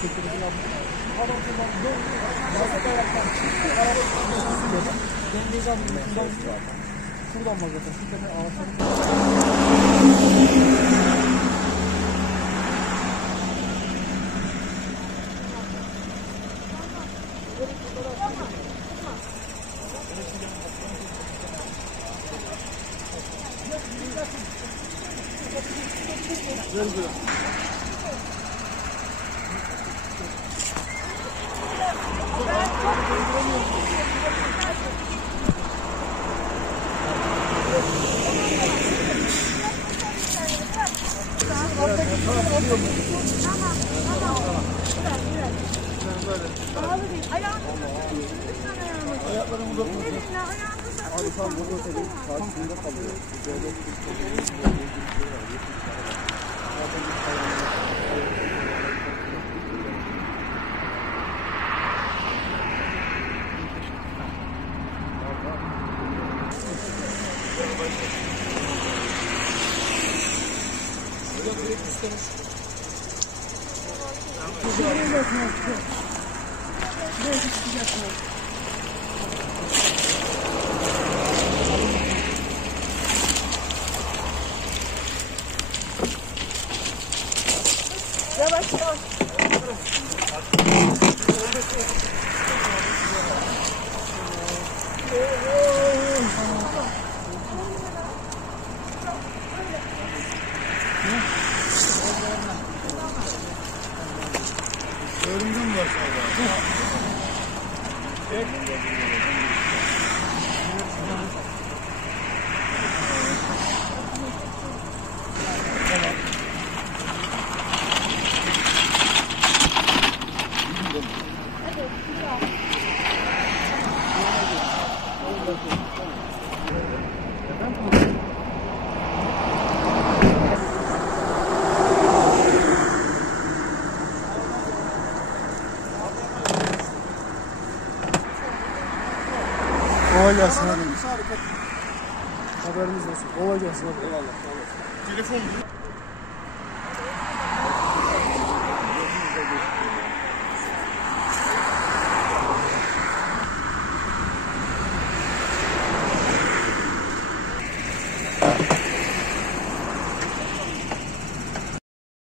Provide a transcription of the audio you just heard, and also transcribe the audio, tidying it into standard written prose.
Çekilişini yaptı. Adam şuradan döndü. Mazot ayaktan çıktı. Araba sürüyor. Dengezi alıyor. Şuradan mazotun. Şu tepe ağaçların. Ayaklarını uzatın. Abi tam burada tabii karşısında kalıyor. Yavaş yavaş. Örümcek mi var sağda? Kolay gelsin abi. Haberiniz olsun. Kolay gelsin abi. Eyvallah. Telefon.